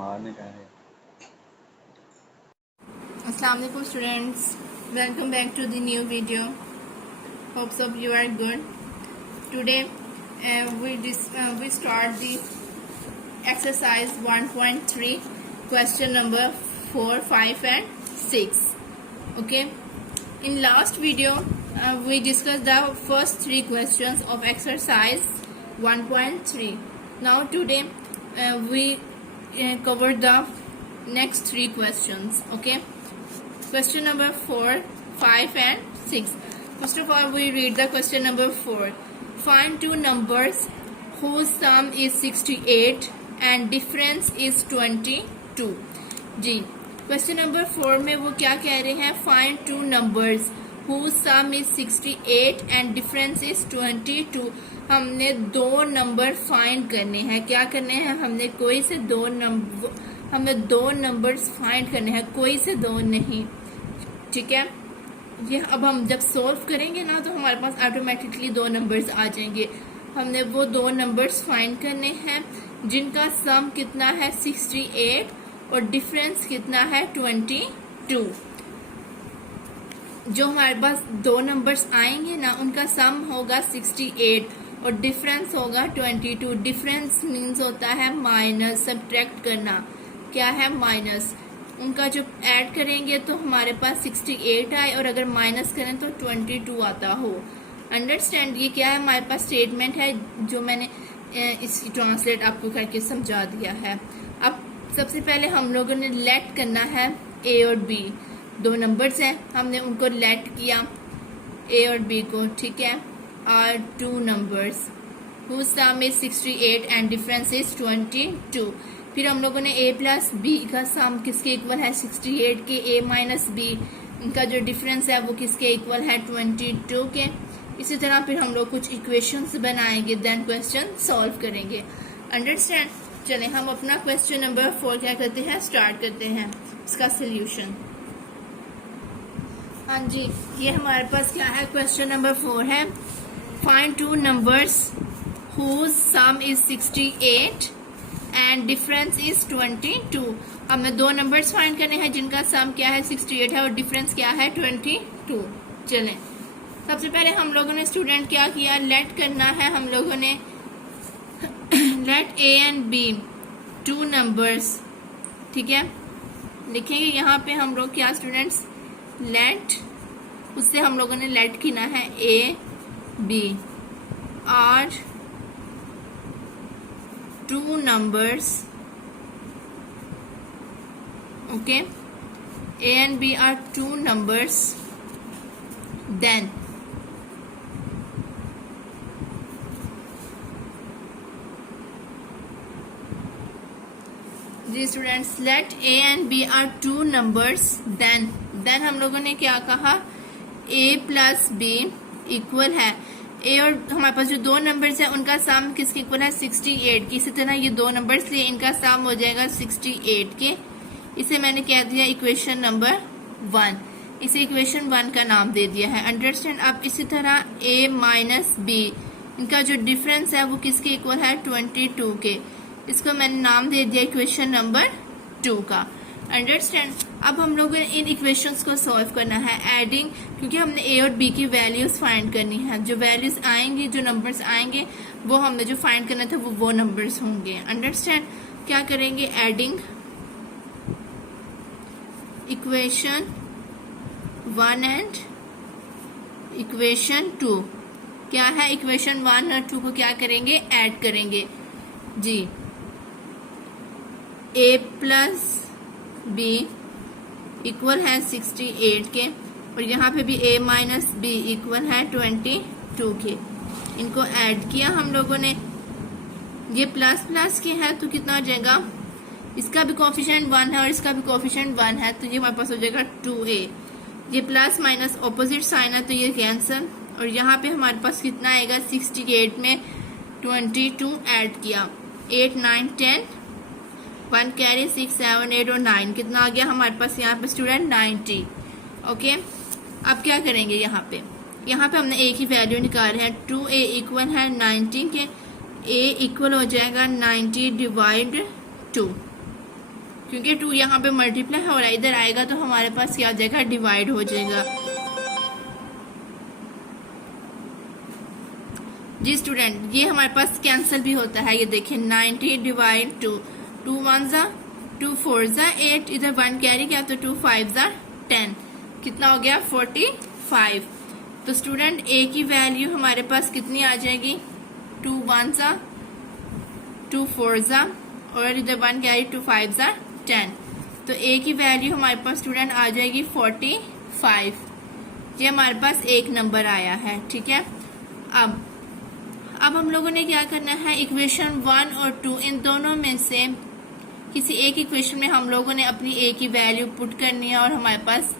मारने का है। Assalamu alaikum students, welcome back to the new video. Hopes of you are good. Today we start the exercise 1.3 question number 4, 5 and 6. Okay, in last video we discussed the first 3 questions of exercise 1.3. Now today we covered the next 3 questions. Okay, question number 4, 5 and 6. First of all, we read the question number 4. Find two numbers whose sum is 68 and difference is 22. जी, question number 4 में वो क्या कह रहे हैं? Find two numbers whose sum is 68 and difference is 22. हमने दो number find करने हैं. क्या करने हैं? हमें दो नंबर्स फाइंड करने हैं, कोई से दो नहीं. ठीक है, ये अब हम जब सॉल्व करेंगे ना तो हमारे पास ऑटोमेटिकली दो नंबर्स आ जाएंगे. हमने वो दो नंबर्स फाइंड करने हैं जिनका सम कितना है 68 और डिफरेंस कितना है 22. जो हमारे पास दो नंबर्स आएंगे ना उनका सम होगा 68 और डिफरेंस होगा 22. डिफरेंस मीन्स होता है माइनस, सब्ट्रैक्ट करना. क्या है? माइनस. उनका जो ऐड करेंगे तो हमारे पास 68 आए और अगर माइनस करें तो 22 आता हो. अंडरस्टैंड? ये क्या है? हमारे पास स्टेटमेंट है जो मैंने इसकी ट्रांसलेट आपको करके समझा दिया है. अब सबसे पहले हम लोगों ने लेट करना है ए और बी. दो नंबर्स हैं, हमने उनको लेट किया ए और बी को. ठीक है, are two numbers whose sum is 68 and difference is 22. फिर हम लोगों ने a प्लस बी का सम किसके इक्वल है? 68 के. a माइनस बी, इनका जो डिफरेंस है वो किसके इक्वल है? 22 के. इसी तरह फिर हम लोग कुछ इक्वेशंस बनाएंगे, देन क्वेश्चन सॉल्व करेंगे. अंडरस्टैंड? चलें हम अपना क्वेश्चन नंबर 4 क्या करते हैं? स्टार्ट करते हैं इसका सोल्यूशन. हाँ जी, ये हमारे पास क्या है? क्वेश्चन नंबर 4 है. Find two numbers whose sum is 68 and difference is 22. हमें दो नंबर्स फाइंड करने हैं जिनका सम क्या है? 68 है और डिफरेंस क्या है? 22. चलें, सबसे पहले हम लोगों ने स्टूडेंट क्या किया? लेट करना है हम लोगों ने. Let a and b two numbers. ठीक है, लिखेंगे यहाँ पे हम लोग क्या स्टूडेंट्स? लेट. उससे हम लोगों ने लेट किया है a b are two numbers. Okay, a and b are two numbers. Then जी students, let a and b are two numbers. then हम लोगों ने क्या कहा? a प्लस b इक्वल है ए और हमारे पास जो दो नंबर्स हैं उनका सम किसके इक्वल है? 68 की. इसी तरह ये दो नंबर्स लिए इनका सम हो जाएगा 68 के. इसे मैंने कह दिया इक्वेशन नंबर 1. इसे इक्वेशन 1 का नाम दे दिया है. अंडरस्टैंड? अब इसी तरह ए माइनस बी, इनका जो डिफरेंस है वो किसके इक्वल है? 22 के. इसको मैंने नाम दे दिया इक्वेशन नंबर 2 का. अंडरस्टैंड? अब हम लोगों ने इन इक्वेशंस को सॉल्व करना है एडिंग, क्योंकि हमने ए और बी की वैल्यूज फाइंड करनी है. जो वैल्यूज आएंगी, जो नंबर्स आएंगे वो हमने जो फाइंड करना था वो नंबर्स होंगे. अंडरस्टैंड? क्या करेंगे? Adding equation 1 and equation 2. क्या है? इक्वेशन 1 और 2 को क्या करेंगे? ऐड करेंगे. जी, ए प्लस बी इक्वल है 68 के और यहाँ पे भी a माइनस बी इक्वल है 22 के. इनको ऐड किया हम लोगों ने. ये प्लस प्लस के है तो कितना हो जाएगा? इसका भी कोफिशिएंट 1 है और इसका भी कोफिशिएंट 1 है तो ये हमारे पास हो जाएगा 2a. ये प्लस माइनस ऑपोजिट साइन है तो ये कैंसल. और यहाँ पे हमारे पास कितना आएगा? 68 में 22 ऐड किया. 8 9 10 1 कैरी 6 7 8 और 9 कितना आ गया हमारे पास यहाँ पे स्टूडेंट? 90. ओके, अब क्या करेंगे? यहाँ पे हमने a की वैल्यू निकाल रहे हैं. 2a इक्वल है 90 के. a इक्वल हो जाएगा 90 डिवाइड 2. क्योंकि 2 यहाँ पे मल्टीप्लाई हो रहा है, इधर आएगा तो हमारे पास क्या हो जाएगा, डिवाइड हो जाएगा। जी स्टूडेंट, ये हमारे पास कैंसिल भी होता है। ये देखिए 90 डिवाइड 2, 2 1 जा 2 4 जा 8, इधर 1 कैरी किया तो 2 5 जा 10, कितना हो गया 45। तो स्टूडेंट ए की वैल्यू हमारे पास कितनी आ जाएगी, 2 1 जा 2 4 जा और इधर 1 कैरी 2 5 जा 10। तो ए की वैल्यू हमारे पास स्टूडेंट आ जाएगी 45। ये हमारे पास एक नंबर आया है, ठीक है। अब हम लोगों ने क्या करना है, इक्वेशन 1 और 2 इन दोनों में से किसी एक इक्वेशन में हम लोगों ने अपनी ए की वैल्यू पुट करनी है और हमारे पास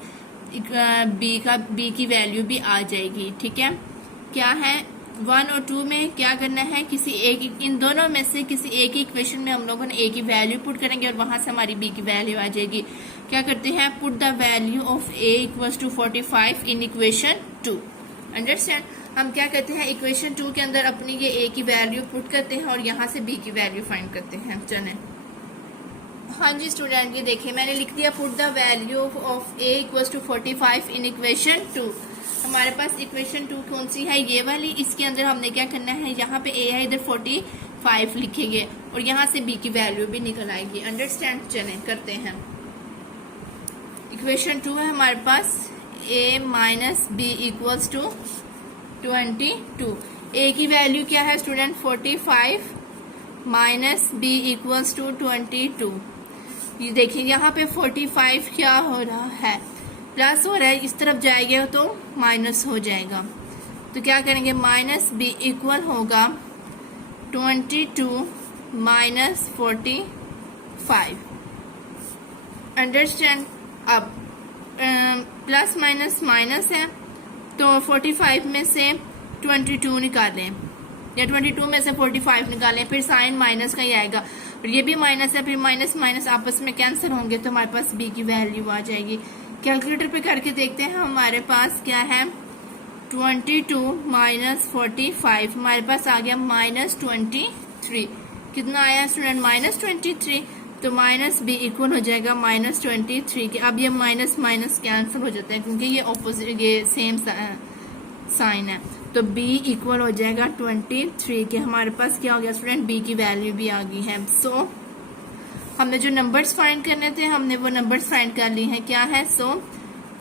बी की वैल्यू भी आ जाएगी, ठीक है। क्या है 1 और 2 में क्या करना है, किसी एक इन दोनों में से किसी एक इक्वेशन में हम लोगों ने ए की वैल्यू पुट करेंगे और वहां से हमारी बी की वैल्यू आ जाएगी। क्या करते हैं, put the value of a equals to 45 in equation 2। Understand, हम क्या करते हैं, इक्वेशन 2 के अंदर अपनी ये ए की वैल्यू पुट करते हैं और यहाँ से बी की वैल्यू फाइंड करते हैं। चलें, हाँ जी स्टूडेंट, ये देखिए मैंने लिख दिया put the value of a equals to 45 in equation 2। हमारे पास इक्वेशन 2 कौन सी है, ये वाली। इसके अंदर हमने क्या करना है, यहाँ पे ए है, इधर 45 लिखेंगे और यहाँ से बी की वैल्यू भी निकल आएगी। अंडरस्टैंड, चलें करते हैं। इक्वेशन 2 है हमारे पास a minus b equals to 22। A की वैल्यू क्या है student, 45 minus b equals to 22। ये देखिए यहाँ पे 45 क्या हो रहा है, प्लस हो रहा है, इस तरफ जाएगा तो माइनस हो जाएगा। तो क्या करेंगे, माइनस बी इक्वल होगा 22 माइनस 45। अंडरस्टैंड। अब प्लस माइनस माइनस है तो 45 में से 22 निकालें या 22 में से 45 निकालें, फिर साइन माइनस का ही आएगा और ये भी माइनस है, फिर माइनस माइनस आपस में कैंसिल होंगे तो हमारे पास बी की वैल्यू आ जाएगी। कैलकुलेटर पे करके देखते हैं, हमारे पास क्या है 22 माइनस 45, हमारे पास आ गया माइनस 23। कितना आया स्टूडेंट, माइनस 23। तो माइनस बी इक्वल हो जाएगा माइनस 23 के। अब ये माइनस माइनस कैंसिल हो जाता है क्योंकि ये ऑपोजिट, ये सेम साइन है। तो b इक्वल हो जाएगा 23 के। हमारे पास क्या हो गया स्टूडेंट, b की वैल्यू भी आ गई है। सो हमने जो नंबर्स फाइंड करने थे हमने वो नंबर्स फाइंड कर लिए हैं। क्या है, so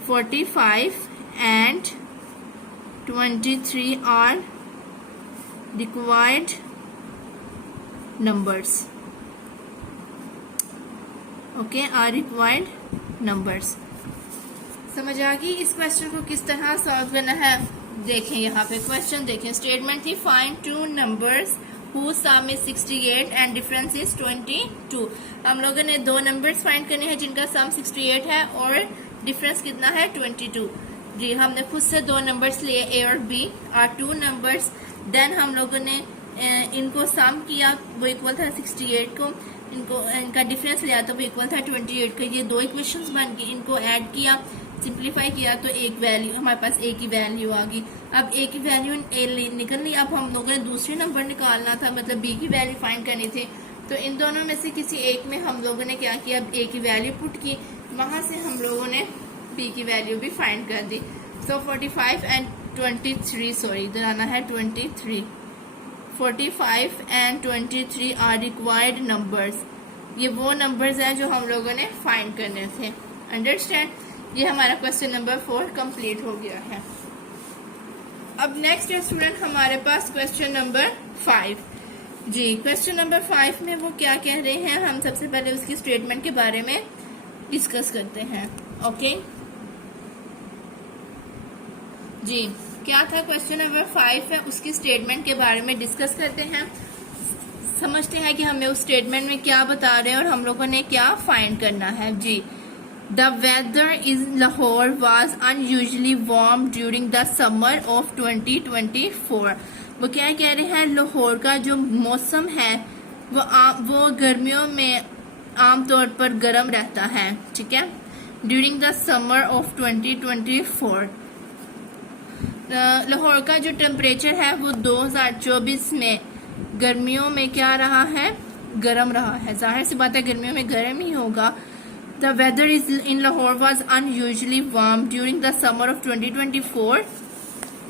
45 and 23 are required numbers. Okay, are required numbers. समझ आ गई इस क्वेश्चन को किस तरह सॉल्व करना है। देखें यहाँ पे क्वेश्चन देखें, स्टेटमेंट थी find 2 numbers whose sum is 68 and difference is 22। हम लोगों ने 2 नंबर्स फाइंड करने हैं जिनका सम 68 है और डिफरेंस कितना है 22। जी, हमने खुद से 2 नंबर्स लिए a और b और 2 नंबर्स, देन हम लोगों ने इनको सम किया, वो इक्वल था 68 को, इनका डिफरेंस लिया तो वो इक्वल था 28 का। ये 2 इक्वेशंस बन गई, इनको ऐड किया, सिंप्लीफाई किया तो एक वैल्यू हमारे पास ए की वैल्यू आ गई। अब ए की वैल्यू निकल ली, अब हम लोगों ने दूसरे नंबर निकालना था, मतलब बी की वैल्यू फाइंड करनी थी। तो इन दोनों में से किसी एक में हम लोगों ने क्या किया, ए की वैल्यू पुट की, वहां से हम लोगों ने बी की वैल्यू भी फाइंड कर दी। सो 45 एंड 23, सॉरी इधर आना है 23, 45 एंड 23 आर रिक्वायर्ड नंबर्स। ये वो नंबर्स हैं जो हम लोगों ने फाइंड करने थे। अंडरस्टैंड, ये हमारा क्वेश्चन नंबर 4 कंप्लीट हो गया है। अब नेक्स्ट है स्टूडेंट हमारे पास क्वेश्चन नंबर 5। जी, क्वेश्चन नंबर 5 में वो क्या कह रहे हैं, हम सबसे पहले उसकी स्टेटमेंट के बारे में डिस्कस करते हैं। ओके जी, क्या था क्वेश्चन नंबर 5 है, उसकी स्टेटमेंट के बारे में डिस्कस करते हैं, समझते हैं कि हमें उस स्टेटमेंट में क्या बता रहे हैं और हम लोगों ने क्या फाइंड करना है। जी, The weather in Lahore was unusually warm during the summer of 2024। वो क्या कह रहे हैं, लाहौर का जो मौसम है वो गर्मियों में आमतौर पर गर्म रहता है, ठीक है। During the summer of 2024 Lahore का जो टेम्परेचर है वो 2024 में गर्मियों में क्या रहा है, गर्म रहा है, जाहिर सी बात है गर्मियों में गर्म ही होगा। The weather is in Lahore was unusually warm during the summer of 2024।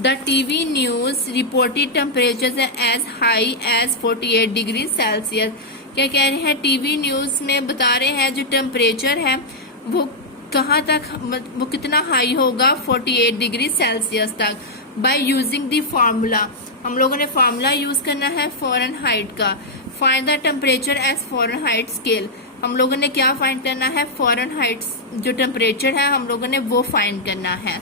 The TV news reported temperature as high as 48 degree Celsius. क्या कह रहे हैं, टीवी न्यूज में बता रहे हैं जो टेम्परेचर है वो कहाँ तक, वो कितना हाई होगा, 48 डिग्री सेल्सियस तक। बाय यूजिंग द फार्मूला, हम लोगों ने फार्मूला यूज करना है फ़ारेनहाइट का। Find the temperature as Fahrenheit scale, हम लोगों ने क्या फाइंड करना है, फ़ारेनहाइट जो टेम्परेचर है हम लोगों ने वो फाइंड करना है।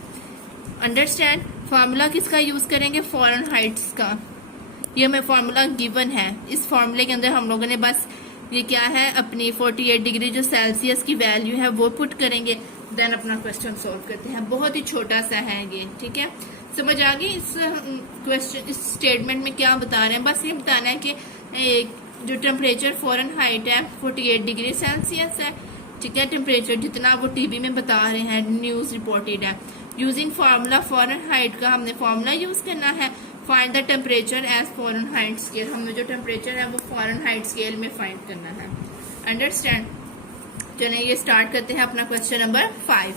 अंडरस्टैंड। फार्मूला किसका यूज करेंगे, फ़ारेनहाइट्स का। ये हमें फार्मूला गिवन है, इस फार्मूले के अंदर हम लोगों ने बस ये क्या है, अपनी 48 डिग्री जो सेल्सियस की वैल्यू है वो पुट करेंगे, देन अपना क्वेश्चन सॉल्व करते हैं। बहुत ही छोटा सा है ये, ठीक है। समझ आ गई इस क्वेश्चन, इस स्टेटमेंट में क्या बता रहे हैं, बस ये बताना है कि जो टेम्परेचर फ़ारेनहाइट है 48 डिग्री सेल्सियस है, ठीक है। टेम्परेचर जितना वो टीवी में बता रहे हैं, न्यूज रिपोर्टेड है। यूजिंग फार्मूला फ़ारेनहाइट का हमने फार्मूला यूज करना है। Find the temperature as Fahrenheit scale, हमने जो टेम्परेचर है वो फ़ारेनहाइट स्केल में फाइंड करना है। अंडरस्टैंड। चलिए ये स्टार्ट करते हैं अपना क्वेश्चन नंबर 5।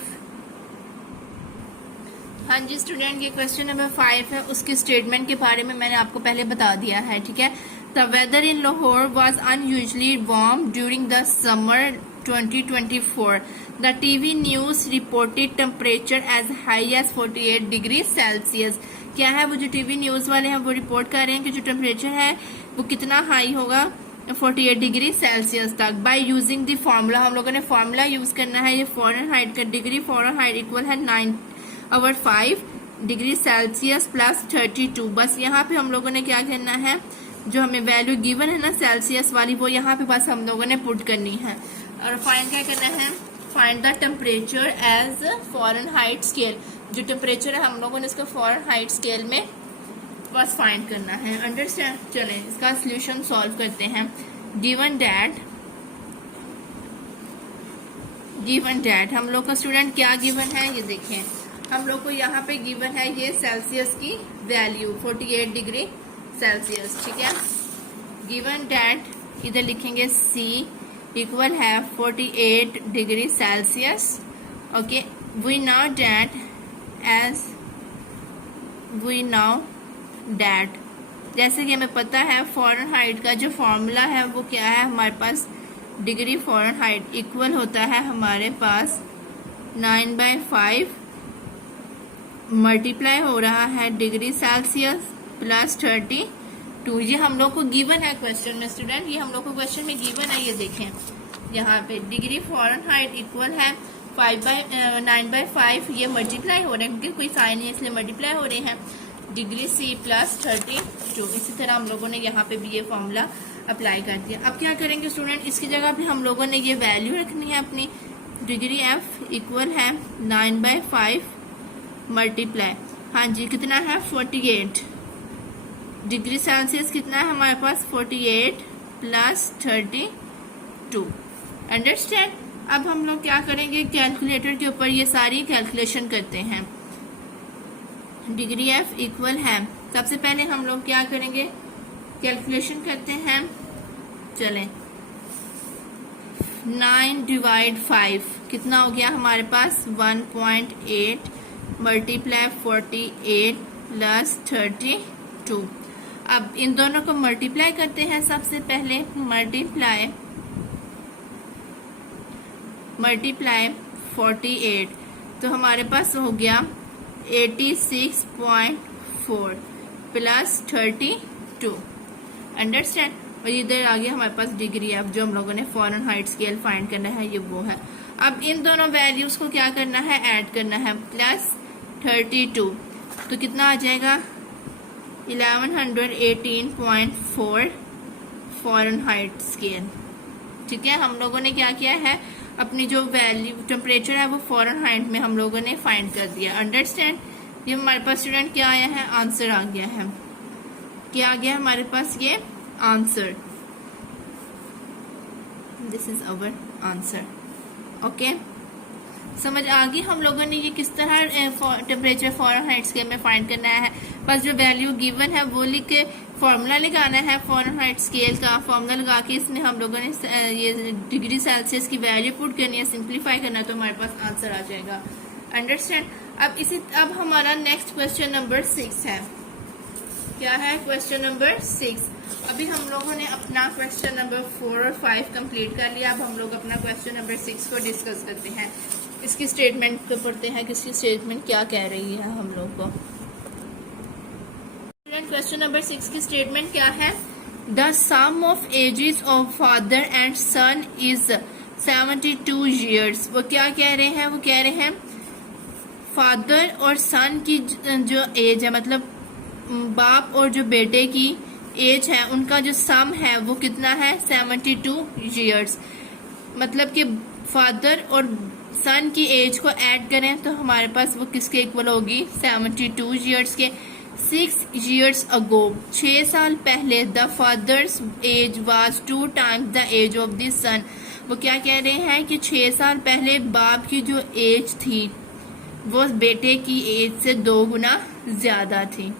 हाँ जी स्टूडेंट, ये क्वेश्चन नंबर 5 है, उसके स्टेटमेंट के बारे में मैंने आपको पहले बता दिया है, ठीक है। The weather in Lahore was unusually warm during the summer 2024। The TV news reported temperature as high as 48 degree Celsius. क्या है, वो जो टीवी न्यूज वाले हैं वो रिपोर्ट कर रहे हैं कि जो टेम्परेचर है वो कितना हाई होगा, 48 डिग्री सेल्सियस तक। बाय यूजिंग द फार्मूला, हम लोगों ने फार्मूला यूज करना है। ये फ़ारेनहाइट का डिग्री फ़ारेनहाइट इक्वल है 9/5 डिग्री सेल्सियस प्लस 32। बस यहाँ पे हम लोगों ने क्या करना है, जो हमें वैल्यू गिवन है ना सेल्सियस वाली, वो यहाँ पे बस हम लोगों ने पुट करनी है। और फाइंड क्या करना है, find the temperature as Fahrenheit scale, जो टेम्परेचर है हम लोगों ने इसको फ़ारेनहाइट स्केल में बस फाइंड करना है। अंडरस्टैंड। चलें इसका सोल्यूशन सॉल्व करते हैं। गिवन डैट हम लोग का स्टूडेंट क्या गिवन है, ये देखें, हम लोग को यहाँ पे गिवन है ये सेल्सियस की वैल्यू 48 डिग्री सेल्सियस, ठीक है। गिवन डैट इधर लिखेंगे C इक्वल है 48 degree Celsius. Okay, we now that जैसे कि हमें पता है फ़ारेनहाइट का जो फॉर्मूला है वो क्या है हमारे पास, डिग्री फ़ारेनहाइट इक्वल होता है हमारे पास 9/5 मल्टीप्लाई हो रहा है डिग्री सेल्सियस प्लस 32। ये हम लोग को गिवन है क्वेश्चन में स्टूडेंट, ये हम लोग को क्वेश्चन में गिवन है। ये देखें यहाँ पे डिग्री फ़ारेनहाइट इक्वल है 9/5, ये मल्टीप्लाई हो रहे हैं क्योंकि कोई साइन नहीं इसलिए मल्टीप्लाई हो रहे हैं, डिग्री C प्लस 32। इसी तरह हम लोगों ने यहाँ पे भी ये फॉर्मूला अप्लाई कर दिया। अब क्या करेंगे स्टूडेंट, इसकी जगह पे हम लोगों ने ये वैल्यू रखनी है अपनी, डिग्री F इक्वल है 9/5 मल्टीप्लाई, हाँ जी कितना है 48 डिग्री सेल्सियस, कितना है हमारे पास 48 प्लस 32। अंडरस्टैंड। अब हम लोग क्या करेंगे, कैलकुलेटर के ऊपर ये सारी कैलकुलेशन करते हैं। डिग्री F इक्वल है, सबसे पहले हम लोग क्या करेंगे, कैलकुलेशन करते हैं। चलें 9/5 कितना हो गया हमारे पास 1.8 मल्टीप्लाई 48 प्लस 32। अब इन दोनों को मल्टीप्लाई करते हैं। सबसे पहले मल्टीप्लाई 48, तो हमारे पास हो गया 86.4 प्लस 32। अंडरस्टैंड। और इधर आ गया हमारे पास डिग्री F, जो हम लोगों ने फ़ारेनहाइट स्केल फाइंड करना है, ये वो है। अब इन दोनों वैल्यूज को क्या करना है, ऐड करना है, प्लस 32, तो कितना आ जाएगा 1118.4 फ़ारेनहाइट स्केल, ठीक है। हम लोगों ने क्या किया है, अपनी जो वैल्यू टेम्परेचर है वो फ़ारेनहाइट में हम लोगों ने फाइंड कर दिया। अंडरस्टैंड। ये हमारे पास स्टूडेंट क्या आया है, आंसर आ गया है। क्या आ गया हमारे पास, ये answer, this is our answer. Okay, समझ आ गई हम लोगों ने ये किस तरह टेम्परेचर फ़ारेनहाइट स्केल में फाइंड करना है। बस जो वैल्यू गिवन है वो लिख के फॉर्मूला लगाना है फ़ारेनहाइट स्केल का। फॉर्मूला लगा के इसमें हम लोगों ने ये डिग्री सेल्सियस की वैल्यू पुट करनी है, सिंप्लीफाई करना, तो हमारे पास आंसर आ जाएगा। अंडरस्टैंड। अब हमारा नेक्स्ट क्वेश्चन नंबर 6 है। क्या है? Question number 6। अभी हम लोगों ने अपना क्वेश्चन नंबर 4 और 5 कंप्लीट कर लिया। अब हम लोग अपना क्वेश्चन नंबर 6 को डिस्कस करते हैं। इसकी स्टेटमेंट को पढ़ते हैं कि इसकी स्टेटमेंट क्या कह रही है हम लोग को। क्वेश्चन नंबर 6 की स्टेटमेंट क्या है? The sum of ages of father and son is 72 years। वो क्या कह रहे हैं? वो कह रहे हैं फादर और सन की जो एज है, मतलब बाप और जो बेटे की एज है, उनका जो सम है वो कितना है? 72 years। मतलब कि फादर और सन की एज को ऐड करें तो हमारे पास वो किसके इक्वल होगी? 72 years के। 6 years ago, 6 साल पहले, the father's age was 2 times the age of the son. वो क्या कह रहे हैं कि 6 साल पहले बाप की जो एज थी वो बेटे की एज से 2 गुना ज्यादा थी।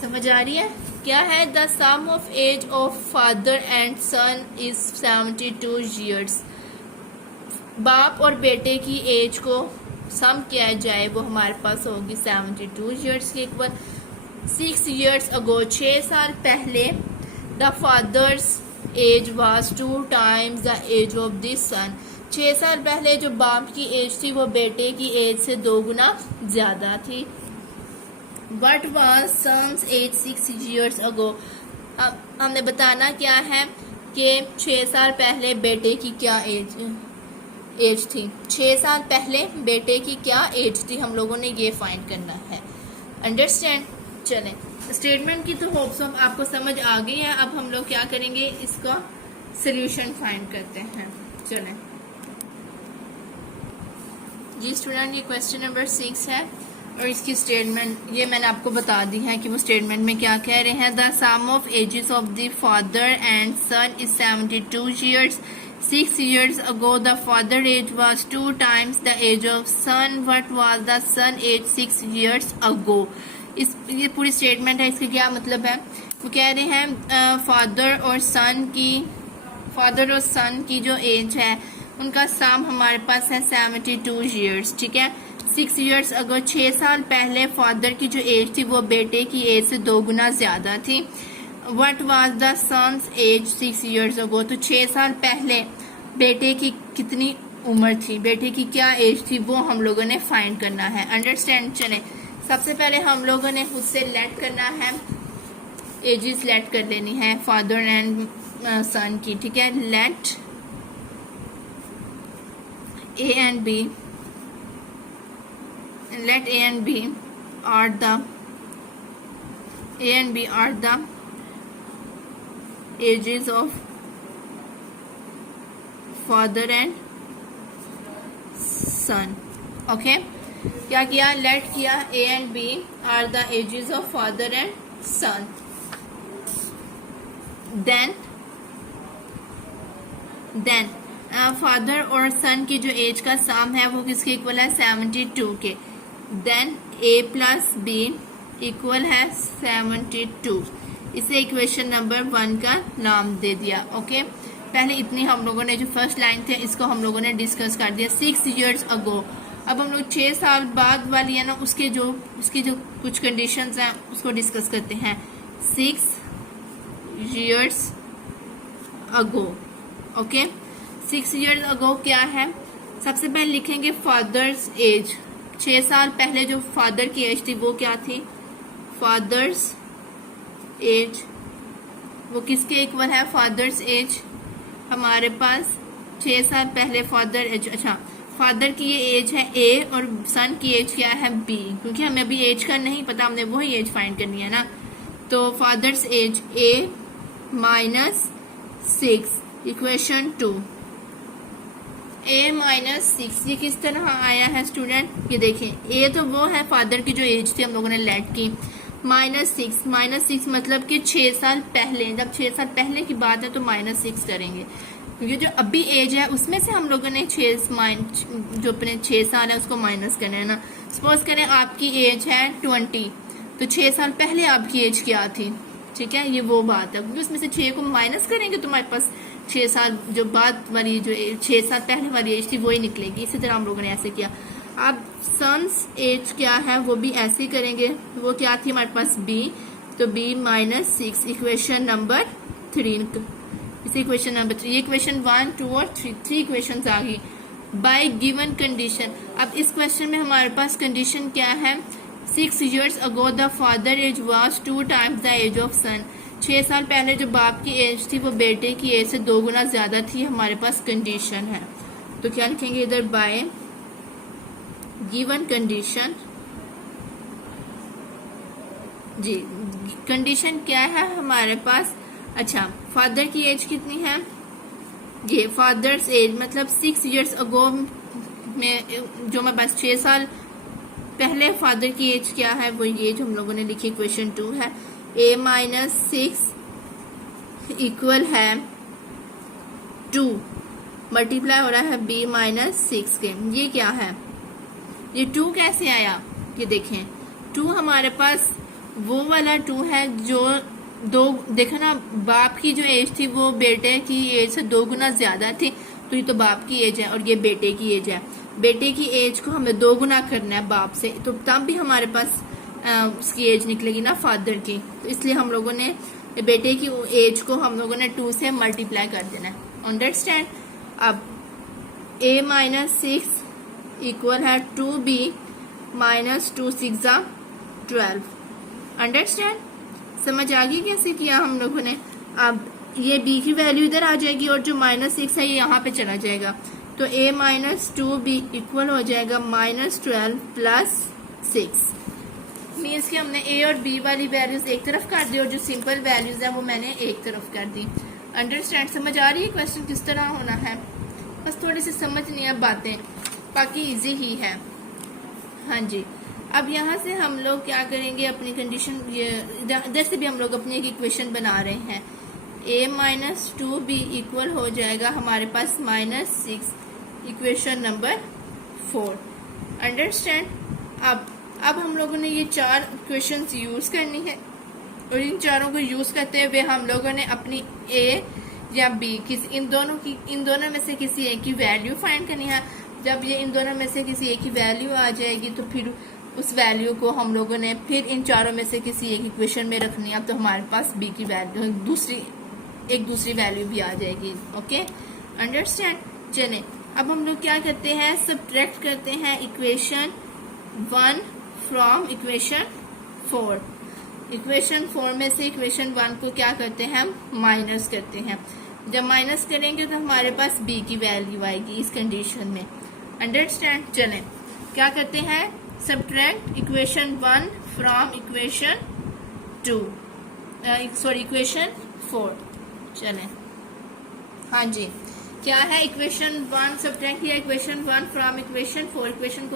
समझ आ रही है? क्या है? The sum of age of father and son is 72 years। बाप और बेटे की एज को सम किया जाए वो हमारे पास होगी 72 years के इक्वल। 6 years ago, 6 साल पहले, the father's age was 2 times the age of the son. 6 साल पहले जो बाप की एज थी वो बेटे की एज से 2 गुना ज्यादा थी। What was son's age 6 years ago? अब हमने बताना क्या है कि 6 साल पहले बेटे की क्या एज थी। 6 साल पहले बेटे की क्या एज थी, हम लोगों ने ये फाइंड करना है। अंडरस्टैंड। चलें, स्टेटमेंट की तो होप्स ऑफ आपको समझ आ गई है। अब हम लोग क्या करेंगे, इसका सोल्यूशन फाइंड करते हैं। चलें जी स्टूडेंट, ये क्वेश्चन नंबर 6 है और इसकी स्टेटमेंट ये मैंने आपको बता दी है कि वो स्टेटमेंट में क्या कह रहे हैं। The sum of ages of the father and son is 72 years। 6 years ago, the father age was 2 times the age of son. What was the son age 6 years ago? ये पूरी स्टेटमेंट है। इसका क्या मतलब है? वो कह रहे हैं फादर और सन की जो एज है उनका सम हमारे पास है 72 years। ठीक है। 6 years ago, 6 साल पहले फादर की जो एज थी वो बेटे की एज से 2 गुना ज्यादा थी। What was the son's age 6 years ago? तो 6 साल पहले बेटे की कितनी उम्र थी, बेटे की क्या एज थी, वो हम लोगों ने फाइंड करना है। अंडरस्टैंड। चले, सबसे पहले हम लोगों ने खुद से लेट करना है, एजेस लेट कर लेनी है फादर एंड सन की। ठीक है। Let A and B are the ages of father and son। Okay, क्या किया? लेट किया A and B are the ages of father and son। then father और सन की जो एज का सम है वो किसके इक्वल है? 72 के। Then A plus B equal है 72। इसे इक्वेशन नंबर 1 का नाम दे दिया। ओके, पहले इतनी हम लोगों ने जो फर्स्ट लाइन थे इसको हम लोगों ने डिस्कस कर दिया। 6 years ago, अब हम लोग 6 साल बाद वाली है ना उसकी जो कुछ कंडीशंस हैं उसको डिस्कस करते हैं। 6 years ago। Okay, 6 years ago क्या है? सबसे पहले लिखेंगे फादर्स एज। 6 साल पहले जो फादर की एज थी वो क्या थी? फादर्स एज वो किसके इक्वल है? फादर्स एज हमारे पास 6 साल पहले फादर एज। अच्छा, फादर की ये एज है A और सन की एज क्या है? B। क्योंककि हमें अभी एज का नहीं पता, हमने वही एज फाइंड करनी है ना। तो father's age A minus 6 equation 2। A minus 6 ये किस तरह आया है स्टूडेंट? ये देखें, A तो वो है फादर की जो एज थी हम लोगों ने लेट की। माइनस 6 मतलब कि 6 साल पहले, जब 6 साल पहले की बात है तो -6 करेंगे। ये जो अभी एज है उसमें से हम लोगों ने जो अपने 6 साल है उसको माइनस करना है ना। सपोज करें आपकी एज है 20, तो 6 साल पहले आपकी एज क्या थी, ठीक है, ये वो बात है, क्योंकि उसमें से 6 को माइनस करेंगे तो हमारे पास 6 साल जो बाद वाली जो 6 साल पहले वाली एज थी वही निकलेगी। इसी तरह हम लोगों ने ऐसे किया। अब सन्स एज क्या है वो भी ऐसे ही करेंगे। वो क्या थी हमारे पास b, तो b -6 इक्वेशन नंबर 3, इस इक्वेशन नंबर 3, ये इक्वेशन 1, 2 और 3 इक्वेशन आ गई बाय गिवन कंडीशन। अब इस क्वेश्चन में हमारे पास कंडीशन क्या है, 6 years ago the father age was 2 times the age of son। 6 साल पहले जो बाप की एज थी वो बेटे की एज से 2 गुना ज्यादा थी, हमारे पास कंडीशन है। तो क्या लिखेंगे इधर, बाय गिवन कंडीशन। जी, कंडीशन क्या है हमारे पास, अच्छा फादर की एज कितनी है, ये फादर्स एज मतलब 6 years ago में जो हमारे पास 6 साल पहले फादर की एज क्या है, वो ये जो हम लोगों ने लिखी क्वेश्चन 2 है, a -6 इक्वल है 2 मल्टीप्लाई हो रहा है b -6 के। ये क्या है, ये 2 कैसे आया, ये देखें 2 हमारे पास वो वाला 2 है जो देखो ना, बाप की जो एज थी वो बेटे की एज से 2 गुना ज्यादा थी, तो ये तो बाप की एज है और ये बेटे की एज है। बेटे की एज को हमें 2 गुना करना है बाप से, तो तब भी हमारे पास उसकी एज निकलेगी ना फादर की, तो इसलिए हम लोगों ने बेटे की एज को हम लोगों ने 2 से मल्टीप्लाई कर देना है। अंडरस्टैंड। अब a -6 इक्वल है 2b -2 6 12। अंडरस्टैंड, समझ आ गई कैसे किया हम लोगों ने। अब ये b की वैल्यू इधर आ जाएगी और जो -6 है ये यहाँ पे चला जाएगा, तो a -2b इक्वल हो जाएगा -12 + 6। मीन्स कि हमने a और b वाली वैल्यूज एक तरफ कर दी और जो सिंपल वैल्यूज है वो मैंने एक तरफ कर दी। अंडरस्टैंड, समझ आ रही है क्वेश्चन किस तरह होना है, बस थोड़ी सी समझ नहीं है बातें, बाकी इजी ही है। हाँ जी, अब यहाँ से हम लोग क्या करेंगे, अपनी कंडीशन इधर से भी हम लोग अपनी एक इक्वेशन बना रहे हैं। a -2b इक्वल हो जाएगा हमारे पास -6 इक्वेशन नंबर 4। अंडरस्टैंड। अब हम लोगों ने ये 4 इक्वेशंस यूज करनी है और इन चारों को यूज करते हुए हम लोगों ने अपनी a या b इन दोनों में से किसी एक की वैल्यू फाइंड करनी है। जब ये इन दोनों में से किसी एक की वैल्यू आ जाएगी तो फिर उस वैल्यू को हम लोगों ने फिर इन चारों में से किसी एक इक्वेशन में रखनी है, तो हमारे पास b की वैल्यू दूसरी वैल्यू भी आ जाएगी। Okay, understand. चलें, अब हम लोग क्या करते हैं, सब्ट्रैक्ट करते हैं इक्वेशन 1 फ्रॉम इक्वेशन 4। इक्वेशन 4 में से इक्वेशन 1 को क्या करते हैं, हम माइनस करते हैं। जब माइनस करेंगे तो हमारे पास b की वैल्यू आएगी इस कंडीशन में। अंडरस्टैंड। चलें, क्या करते हैं, subtract equation 1 from equation 2, sorry equation 4। चलें, हाँ जी, क्या है, इक्वेशन 1 सब्ट्रैक्ट किया इक्वेशन 1 फ्रॉम इक्वेशन 4। इक्वेशन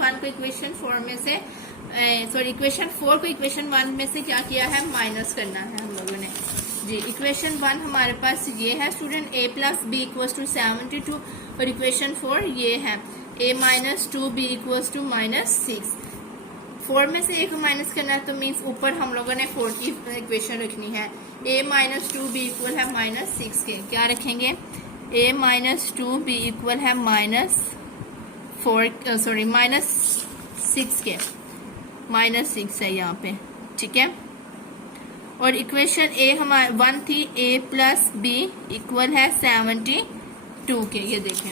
1 को इक्वेशन 4 में से इक्वेशन 4 को इक्वेशन 1 में से क्या किया है, माइनस करना है हम लोगों ने। जी, इक्वेशन 1 हमारे पास ये है स्टूडेंट, a + b = 72 और इक्वेशन 4 ये है a -2b = -6। 4 में से a को माइनस करना है तो मीन्स ऊपर हम लोगों ने 4 की इक्वेशन रखनी है। a -2b इक्वल है -6 के, क्या रखेंगे, a -2b इक्वल है -6 के, -6 है यहाँ पे, ठीक है। और इक्वेशन a हमारे 1 थी, a + b इक्वल है 72 के, ये देखें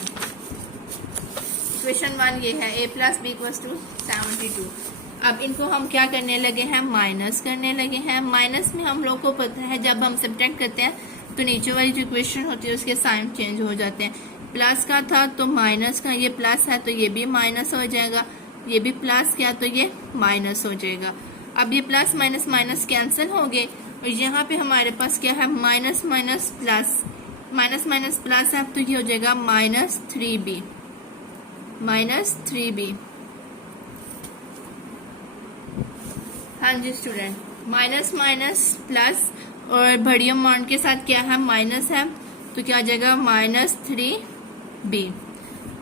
इक्वेशन 1 ये है, a + b = 72। अब इनको हम क्या करने लगे हैं, माइनस करने लगे हैं। माइनस में हम लोग को पता है जब हम सब्ट्रैक्ट करते हैं तो नीचे वाली जो इक्वेशन होती है उसके साइन चेंज हो जाते हैं। प्लस का था तो माइनस का, ये प्लस है तो ये भी माइनस हो जाएगा, ये भी प्लस किया तो ये माइनस हो जाएगा। अब ये प्लस माइनस माइनस कैंसिल हो गए और यहाँ पे हमारे पास क्या है, minus minus plus, minus minus plus है तो ये हो जाएगा -3b। हाँ जी स्टूडेंट, माइनस माइनस प्लस और बड़ी अमाउंट के साथ क्या है, माइनस है तो क्या आ जाएगा -3b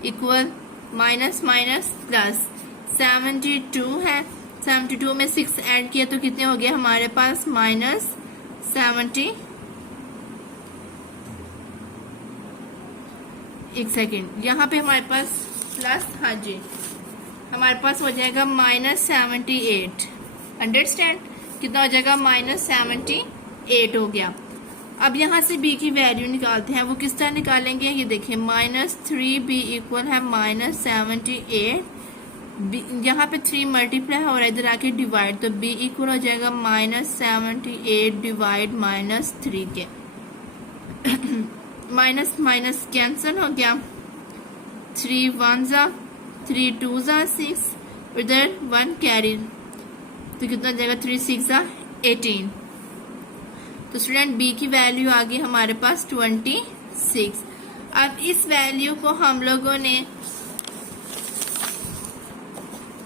equal minus minus plus 72 है, 72 में 6 ऐड किया तो कितने हो गए हमारे पास -70। एक सेकेंड, यहाँ पे हमारे पास प्लस, हाँ जी, हमारे पास हो जाएगा -78। अंडरस्टैंड, कितना हो जाएगा -78 हो गया। अब यहाँ से b की वैल्यू निकालते हैं। वो किस तरह निकालेंगे, ये देखिए -3b इक्वल है -78। यहाँ पे 3 मल्टीप्लाई हो रहा है, इधर आके डिवाइड, तो b इक्वल हो जाएगा -78 डिवाइड -3 के। माइनस माइनस कैंसिल हो गया, 3 1 जा 3 2 जा 6, इधर 1 कैरी, तो कितना जाएगा 3 6 जा 18। तो स्टूडेंट b की वैल्यू आ गई हमारे पास 26। अब इस वैल्यू को हम लोगों ने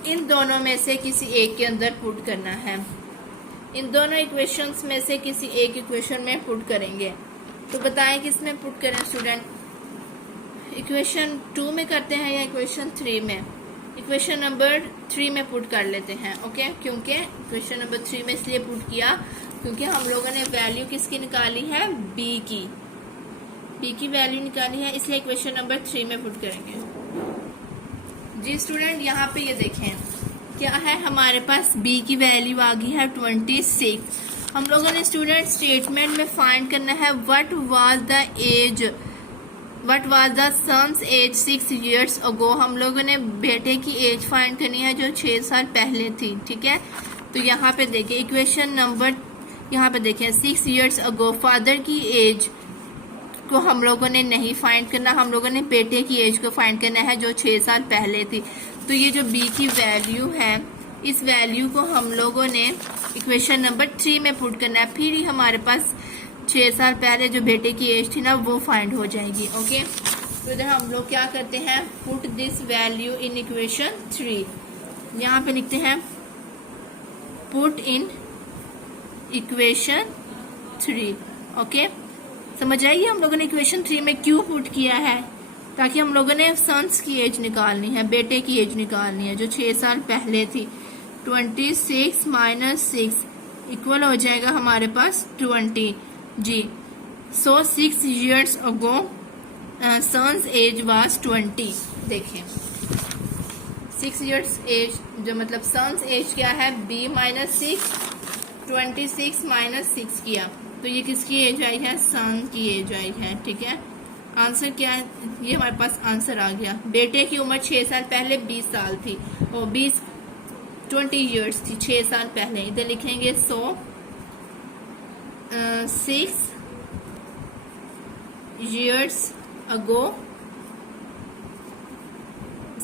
इन दोनों में से किसी एक के अंदर पुट करना है। इन दोनों इक्वेशंस में से किसी एक इक्वेशन में पुट करेंगे। तो बताएं किस में पुट करें स्टूडेंट, इक्वेशन 2 में करते हैं या इक्वेशन 3 में? इक्वेशन नंबर 3 में पुट कर लेते हैं, ओके। क्योंकि इक्वेशन नंबर 3 में इसलिए पुट किया क्योंकि हम लोगों ने वैल्यू किसकी निकाली है, b की वैल्यू निकाली है, इसलिए इक्वेशन नंबर 3 में पुट करेंगे। जी स्टूडेंट, यहाँ पे ये देखें क्या है, हमारे पास b की वैल्यू आ गई है 26। हम लोगों ने स्टूडेंट स्टेटमेंट में फाइंड करना है what was the son's age 6 years ago। हम लोगों ने बेटे की एज फाइंड करनी है जो 6 साल पहले थी, ठीक है। तो यहाँ पे देखिए इक्वेशन नंबर, यहाँ पे देखिए 6 years ago, फादर की एज को हम लोगों ने नहीं फाइंड करना, हम लोगों ने बेटे की एज को फाइंड करना है जो 6 साल पहले थी। तो ये जो b की वैल्यू है, इस वैल्यू को हम लोगों ने इक्वेशन नंबर 3 में पुट करना है, फिर ही हमारे पास 6 साल पहले जो बेटे की एज थी ना वो फाइंड हो जाएगी, ओके। तो इधर हम लोग क्या करते हैं, put this value in equation 3। यहाँ पे लिखते हैं पुट इन इक्वेशन 3, ओके। समझ आइए हम लोगों ने इक्वेशन 3 में क्यों पुट किया है, ताकि हम लोगों ने सन्स की एज निकालनी है, बेटे की एज निकालनी है जो 6 साल पहले थी। 26 माइनस 6 इक्वल हो जाएगा हमारे पास 20 जी। So 6 years ago son's age was 20। देखें 6 years एज जो मतलब सन्स एज क्या है, b माइनस 6, 26 माइनस 6 किया तो ये किसकी एज आई है, सन की एज आई है, ठीक है। आंसर क्या है, ये हमारे पास आंसर आ गया। बेटे की उम्र 6 साल पहले 20 साल थी और 20 years थी 6 साल पहले। इधर लिखेंगे 6 years ago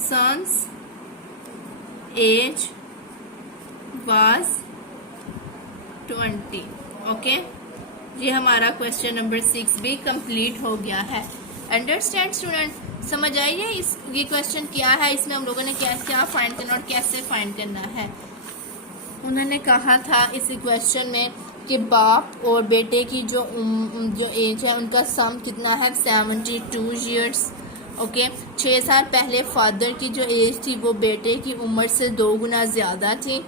son's age was 20, okay. ये हमारा क्वेश्चन नंबर 6 भी कंप्लीट हो गया है। अंडरस्टैंड स्टूडेंट, समझ आइए इस ये क्वेश्चन क्या है, इसमें हम लोगों ने क्या क्या फाइंड करना और कैसे फाइंड करना है। उन्होंने कहा था इस क्वेश्चन में कि बाप और बेटे की जो एज है उनका सम कितना है, 72 years, ओके। 6 साल पहले फादर की जो एज थी वो बेटे की उम्र से 2 गुना ज़्यादा थी।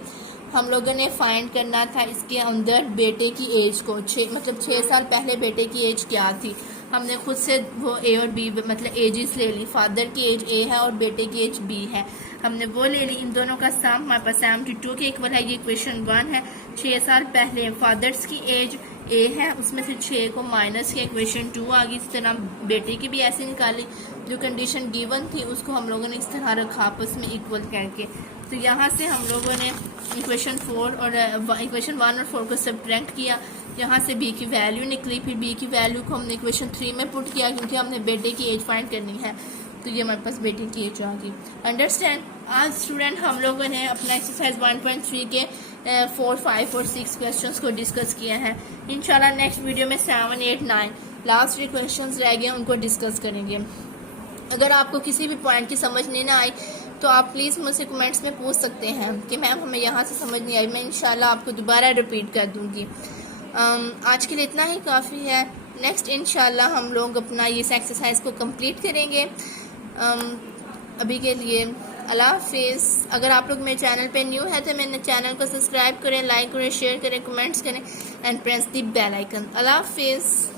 हम लोगों ने फाइंड करना था इसके अंदर बेटे की एज को, 6 साल पहले बेटे की एज क्या थी। हमने खुद से वो ए और बी मतलब एजेस ले ली, फादर की एज ए है और बेटे की एज बी है, हमने वो ले ली। इन दोनों का सम हमारे पास 72 के इक्वल है, ये इक्वेशन 1 है। 6 साल पहले फादर्स की एज ए है, उसमें से 6 को माइनस के इक्वेशन 2 आ गई। इस तरह बेटे की भी ऐसे निकाली, जो कंडीशन गिवन थी उसको हम लोगों ने इस तरह रखा आपस में इक्वल करके। तो यहाँ से हम लोगों ने इक्वेशन 4 और इक्वेशन 1 और 4 को सब्ट्रैक्ट किया, यहाँ से b की वैल्यू निकली, फिर b की वैल्यू को हमने इक्वेशन 3 में पुट किया क्योंकि हमने बेटे की एज फाइंड करनी है। तो ये हमारे पास बेटे की एज आ गई। अंडरस्टैंड। आज स्टूडेंट हम लोगों ने अपना एक्सरसाइज 1.3 के 4, 5 और 6 क्वेश्चंस को डिस्कस किया है। इंशाल्लाह नेक्स्ट वीडियो में 7, 8, 9 लास्ट 3 क्वेश्चंस रह गए, उनको डिस्कस करेंगे। अगर आपको किसी भी पॉइंट की समझ नहीं ना आई तो आप प्लीज़ मुझसे कमेंट्स में पूछ सकते हैं कि मैम हमें यहाँ से समझ नहीं आई, मैं इंशाल्लाह आपको दोबारा रिपीट कर दूँगी। आज के लिए इतना ही काफ़ी है। नेक्स्ट इंशाल्लाह हम लोग अपना इस एक्सरसाइज को कंप्लीट करेंगे। अभी के लिए अल्लाह हाफिज़। अगर आप लोग मेरे चैनल पे न्यू है तो मेरे चैनल को सब्सक्राइब करें, लाइक करें, शेयर करें, कमेंट्स करें and press the bell icon. अल्लाह हाफिज़।